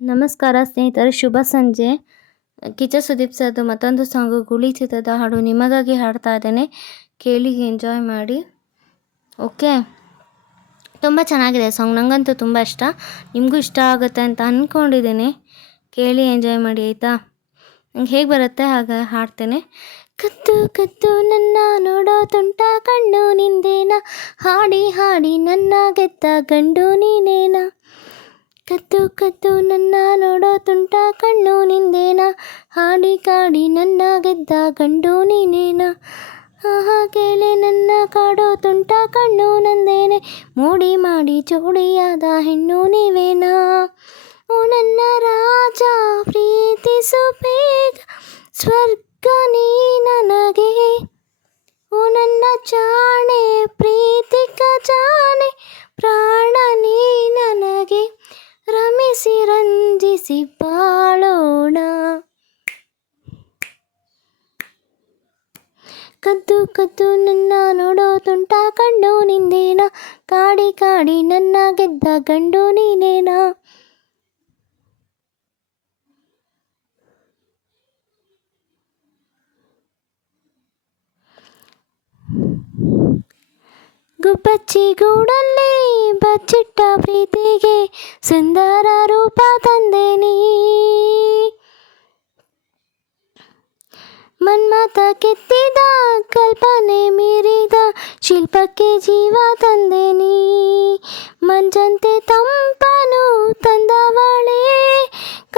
ನಮಸ್ಕಾರ ಸ್ನೇಹಿತರೆ, ಶುಭ ಸಂಜೆ. ಕಿಚ್ಚ ಸುದೀಪ್ ಸರ್ದು ಮತ್ತೊಂದು ಸಾಂಗು ಗುಳಿ ಚಿತ್ರದ ಹಾಡು ನಿಮಗಾಗಿ ಹಾಡ್ತಾ ಇದ್ದೇನೆ. ಕೇಳಿ ಎಂಜಾಯ್ ಮಾಡಿ. ಓಕೆ, ತುಂಬ ಚೆನ್ನಾಗಿದೆ ಸಾಂಗ್, ನನಗಂತೂ ತುಂಬ ಇಷ್ಟ. ನಿಮಗೂ ಇಷ್ಟ ಆಗುತ್ತೆ ಅಂತ ಅಂದ್ಕೊಂಡಿದ್ದೀನಿ. ಕೇಳಿ ಎಂಜಾಯ್ ಮಾಡಿ ಆಯಿತಾ. ನಂಗೆ ಹೇಗೆ ಬರುತ್ತೆ ಹಾಗೆ ಹಾಡ್ತೇನೆ. ಕತ್ತು ಕತ್ತು ನನ್ನ ನೋಡೋ ತುಂಟ ಕಣ್ಣು ನಿಂದೇನ, ಹಾಡಿ ಹಾಡಿ ನನ್ನ ಗೆದ್ದ ಗಂಡು ನೀನೇನ. ಕತ್ತು ಕತ್ತು ನನ್ನ ನೋಡೋ ತುಂಟ ಕಣ್ಣು ನಿಂದೇನ, ಹಾಡಿ ಕಾಡಿ ನನ್ನ ಗೆದ್ದ ಗಂಡು ನೀನೇನ. ಆಹಾ ಕೇಳೆ ನನ್ನ ಕಾಡೋ ತುಂಟ ಕಣ್ಣು ನಂದೇನೆ, ಮೋಡಿ ಮಾಡಿ ಜೋಡಿಯಾದ ಹೆಣ್ಣು ನೀವೇನಾ. ಓ ನನ್ನ ರಾಜ ಪ್ರೀತಿಸು ಬೇಗ, ಸ್ವರ್ಗ ನೀ ನನಗೆ. ಓ ನನ್ನ ಜಾಣೆ ಪ್ರೀತಿ ಖಜಾನೆ, ಪ್ರಾಣ ನೀ ನನಗೆ. ರಮಿಸಿ ರಂಜಿಸಿ ಬಾಳೋಣ. ಕದ್ದು ಕದ್ದು ನನ್ನ ನೋಡೋ ತುಂಟ ಕಣ್ಣು ನಿಂದೇನ, ಕಾಡಿ ಕಾಡಿ ನನ್ನ ಗೆದ್ದ ಗಂಡು ನೀನೇನ. ಗುಬ್ಬಚ್ಚಿ ಗೂಡಲ್ಲಿ ಬಚ್ಚಿಟ್ಟ ಪ್ರೀತಿಗೆ ಸುಂದರ ರೂಪ ತಂದೆ ನೀ. ಮನ್ಮಥ ಕೆತ್ತಿದ ಕಲ್ಪನೆ ಮೀರಿದ ಶಿಲ್ಪಕ್ಕೆ ಜೀವ ತಂದೆ ನೀ. ಮಂಜಂತೆ ತಂಪನು ತಂದವಳೆ,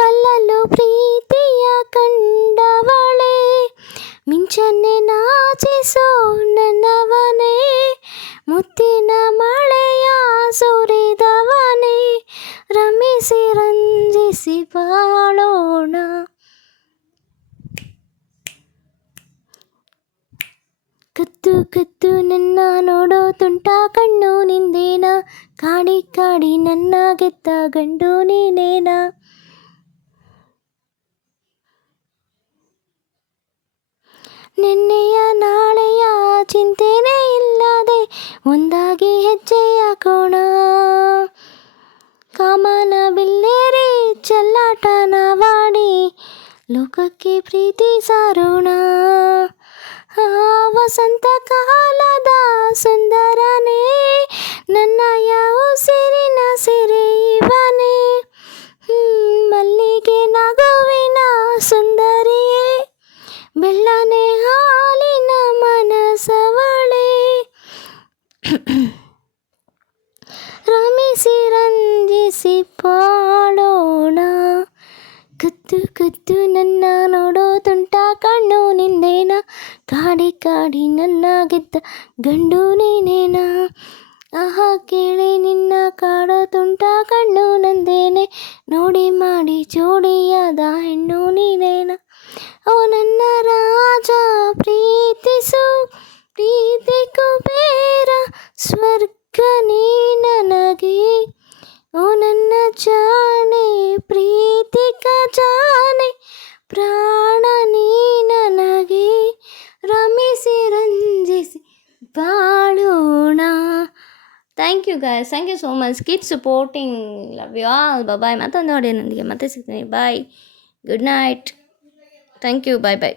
ಕಲ್ಲಲ್ಲೂ ಪ್ರೀತಿಯ ಕಂಡವಳೆ. ಮಿಂಚನ್ನೇ ನಾಚಿಸೋ ನನ್ನವನೇ, ಮುತ್ತಿನ ಮಳೆಯ ಸುರಿದವನೇ. ರಮಿಸಿ ರಂಜಿಸಿ ಬಾಳೋಣ. ಕತ್ತು ಕತ್ತು ನನ್ನ ನೋಡೋ ತುಂಟ ಕಣ್ಣು ನಿಂದೇನ, ಕಾಡಿ ಕಾಡಿ ನನ್ನ ಗೆದ್ದ ಗಂಡು ನೀನೇನ. ನಿನ್ನೆಯ ನಾಳೆಯ ಚಿಂತೆನೇ ಇಲ್ಲದೆ ಒಂದಾಗಿ ಹೆಜ್ಜೆ ಹಾಕೋಣ. ಕಾಮನ ಬಿಲ್ಲೇರಿ ಚೆಲ್ಲಾಟನವಾಡಿ ಲೋಕಕ್ಕೆ ಪ್ರೀತಿ ಸಾರೋಣ. ವಸಂತ ಕಾಲದ ಸುಂದರನೇ, ನನ್ನಯ ಉಸಿರಿನ ಸಿರೆ ಇವನೇ. ಮಲ್ಲಿಗೆ ನಗುವಿನ ಸುಂದರಿಯೇ, ಬೆಳ್ಳನೆ ಹಾಲಿನ ಮನಸವಳೆ. ರಮಿಸಿ ರಂಜಿಸಿ ಬಾಳೋಣ. ಕತ್ತು ಕತ್ತು ನನ್ನ ನೋಡೋ ತುಂಟ ಕಣ್ಣು ನಿಂದೇನ, ಕಾಡಿ ಕಾಡಿ ನನ್ನ ಗೆದ್ದ ಗಂಡು ನೀನೇನ. ಆಹಾ ಕೇಳಿ ನಿನ್ನ ಕಾಡೋ ತುಂಟ ಕಣ್ಣು ನಂದೇನೆ, ನೋಡಿ ಮಾಡಿ ಜೋಡಿಯಾದ ಹೆಣ್ಣು ನೀನೇನ. ಓ ನನ್ನ ರಾಜ ಪ್ರೀತಿಸು ಪ್ರೀತಿ ಕುಬೇರ, ಸ್ವರ್ಗ ನೀ ನನಗೆ. ಓ ನನ್ನ ಜಾಣೆ ಪ್ರೀತಿ ಖಜಾನೆ, ಪ್ರಾಣ ನೀ ನನಗೆ. ರಮಿಸಿ ರಂಜಿಸಿ ಬಾಳೋಣ. Thank you guys, thank you so much. Keep supporting. Love you all. Bye. ಮತ್ತೊಂದು ಆಡಿಯೋನೊಂದಿಗೆ ಮತ್ತೆ ಸಿಗ್ತೀನಿ. Bye. Good night. Thank you. Bye bye.